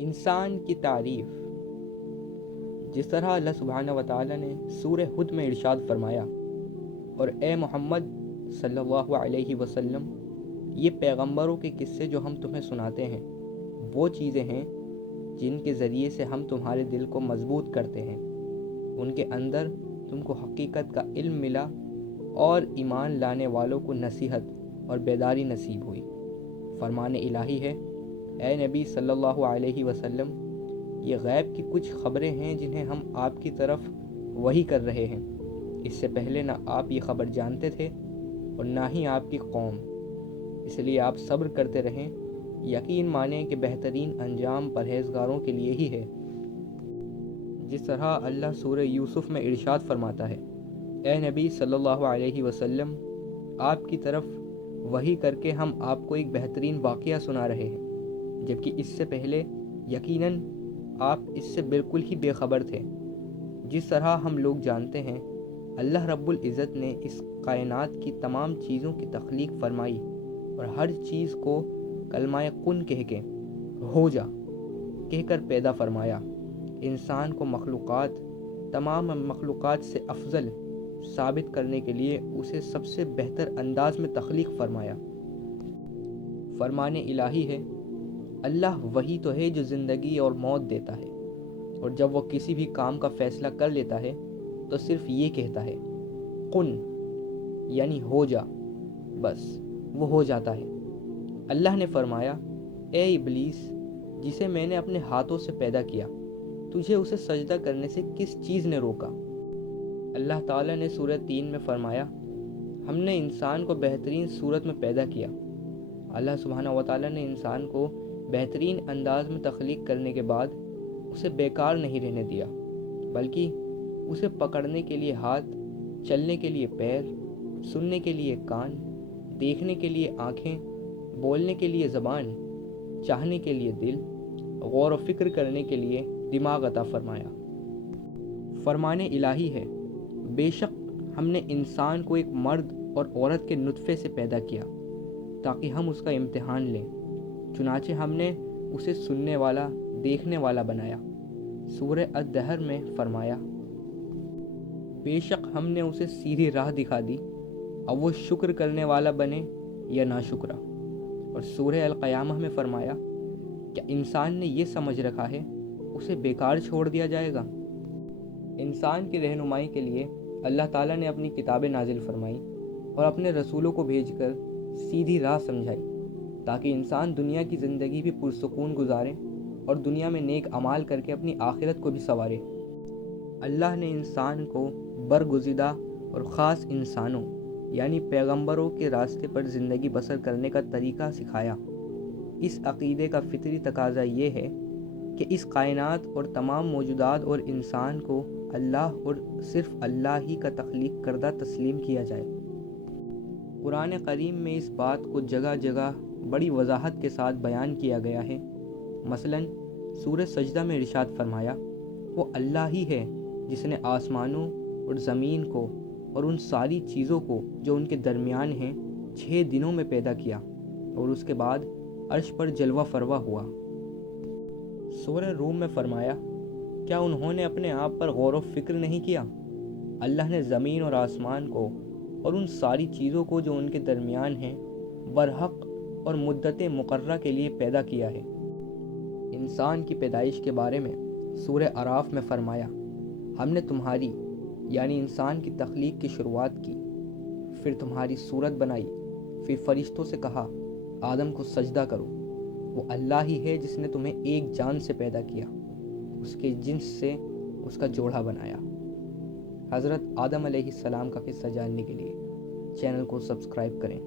انسان کی تعریف۔ جس طرح اللہ سبحانہ و تعالیٰ نے سورہ ہود میں ارشاد فرمایا، اور اے محمد صلی اللہ علیہ وسلم، یہ پیغمبروں کے قصے جو ہم تمہیں سناتے ہیں وہ چیزیں ہیں جن کے ذریعے سے ہم تمہارے دل کو مضبوط کرتے ہیں۔ ان کے اندر تم کو حقیقت کا علم ملا اور ایمان لانے والوں کو نصیحت اور بیداری نصیب ہوئی۔ فرمان الہی ہے، اے نبی صلی اللہ علیہ وسلم، یہ غیب کی کچھ خبریں ہیں جنہیں ہم آپ کی طرف وحی کر رہے ہیں۔ اس سے پہلے نہ آپ یہ خبر جانتے تھے اور نہ ہی آپ کی قوم، اس لیے آپ صبر کرتے رہیں۔ یقین مانیں کہ بہترین انجام پرہیزگاروں کے لیے ہی ہے۔ جس طرح اللہ سورہ یوسف میں ارشاد فرماتا ہے، اے نبی صلی اللہ علیہ وسلم، آپ کی طرف وحی کر کے ہم آپ کو ایک بہترین واقعہ سنا رہے ہیں، جبکہ اس سے پہلے یقیناً آپ اس سے بالکل ہی بے خبر تھے۔ جس طرح ہم لوگ جانتے ہیں، اللہ رب العزت نے اس کائنات کی تمام چیزوں کی تخلیق فرمائی اور ہر چیز کو کلمہ کن کہہ کے ہو جا کہہ کر پیدا فرمایا۔ انسان کو تمام مخلوقات سے افضل ثابت کرنے کے لیے اسے سب سے بہتر انداز میں تخلیق فرمایا۔ فرمان الہی ہے، اللہ وہی تو ہے جو زندگی اور موت دیتا ہے، اور جب وہ کسی بھی کام کا فیصلہ کر لیتا ہے تو صرف یہ کہتا ہے کن، یعنی ہو جا، بس وہ ہو جاتا ہے۔ اللہ نے فرمایا، اے ابلیس، جسے میں نے اپنے ہاتھوں سے پیدا کیا، تجھے اسے سجدہ کرنے سے کس چیز نے روکا؟ اللہ تعالیٰ نے سورہ 3 میں فرمایا، ہم نے انسان کو بہترین صورت میں پیدا کیا۔ اللہ سبحانہ و تعالیٰ نے انسان کو بہترین انداز میں تخلیق کرنے کے بعد اسے بیکار نہیں رہنے دیا، بلکہ اسے پکڑنے کے لیے ہاتھ، چلنے کے لیے پیر، سننے کے لیے کان، دیکھنے کے لیے آنکھیں، بولنے کے لیے زبان، چاہنے کے لیے دل، غور و فکر کرنے کے لیے دماغ عطا فرمایا۔ فرمان الہی ہے، بے شک ہم نے انسان کو ایک مرد اور عورت کے نطفے سے پیدا کیا تاکہ ہم اس کا امتحان لیں، چنانچہ ہم نے اسے سننے والا، دیکھنے والا بنایا۔ سورہ الدہر میں فرمایا، بے شک ہم نے اسے سیدھی راہ دکھا دی، اب وہ شکر کرنے والا بنے یا ناشکرا۔ اور سورہ القیامہ میں فرمایا، کیا انسان نے یہ سمجھ رکھا ہے اسے بیکار چھوڑ دیا جائے گا؟ انسان کی رہنمائی کے لیے اللہ تعالیٰ نے اپنی کتابیں نازل فرمائی اور اپنے رسولوں کو بھیج کر سیدھی راہ سمجھائی، تاکہ انسان دنیا کی زندگی بھی پرسکون گزارے اور دنیا میں نیک اعمال کر کے اپنی آخرت کو بھی سنوارے۔ اللہ نے انسان کو برگزیدہ اور خاص انسانوں یعنی پیغمبروں کے راستے پر زندگی بسر کرنے کا طریقہ سکھایا۔ اس عقیدے کا فطری تقاضا یہ ہے کہ اس کائنات اور تمام موجودات اور انسان کو اللہ اور صرف اللہ ہی کا تخلیق کردہ تسلیم کیا جائے۔ قرآن کریم میں اس بات کو جگہ جگہ بڑی وضاحت کے ساتھ بیان کیا گیا ہے۔ مثلاً سورہ سجدہ میں ارشاد فرمایا، وہ اللہ ہی ہے جس نے آسمانوں اور زمین کو اور ان ساری چیزوں کو جو ان کے درمیان ہیں 6 دنوں میں پیدا کیا، اور اس کے بعد عرش پر جلوہ فرما ہوا۔ سورہ روم میں فرمایا، کیا انہوں نے اپنے آپ پر غور و فکر نہیں کیا؟ اللہ نے زمین اور آسمان کو اور ان ساری چیزوں کو جو ان کے درمیان ہیں برحق اور مدت مقررہ کے لیے پیدا کیا ہے۔ انسان کی پیدائش کے بارے میں سورہ اعراف میں فرمایا، ہم نے تمہاری یعنی انسان کی تخلیق کی شروعات کی، پھر تمہاری صورت بنائی، پھر فرشتوں سے کہا آدم کو سجدہ کرو۔ وہ اللہ ہی ہے جس نے تمہیں ایک جان سے پیدا کیا، اس کے جنس سے اس کا جوڑا بنایا۔ حضرت آدم علیہ السلام کا قصہ جاننے کے لیے چینل کو سبسکرائب کریں۔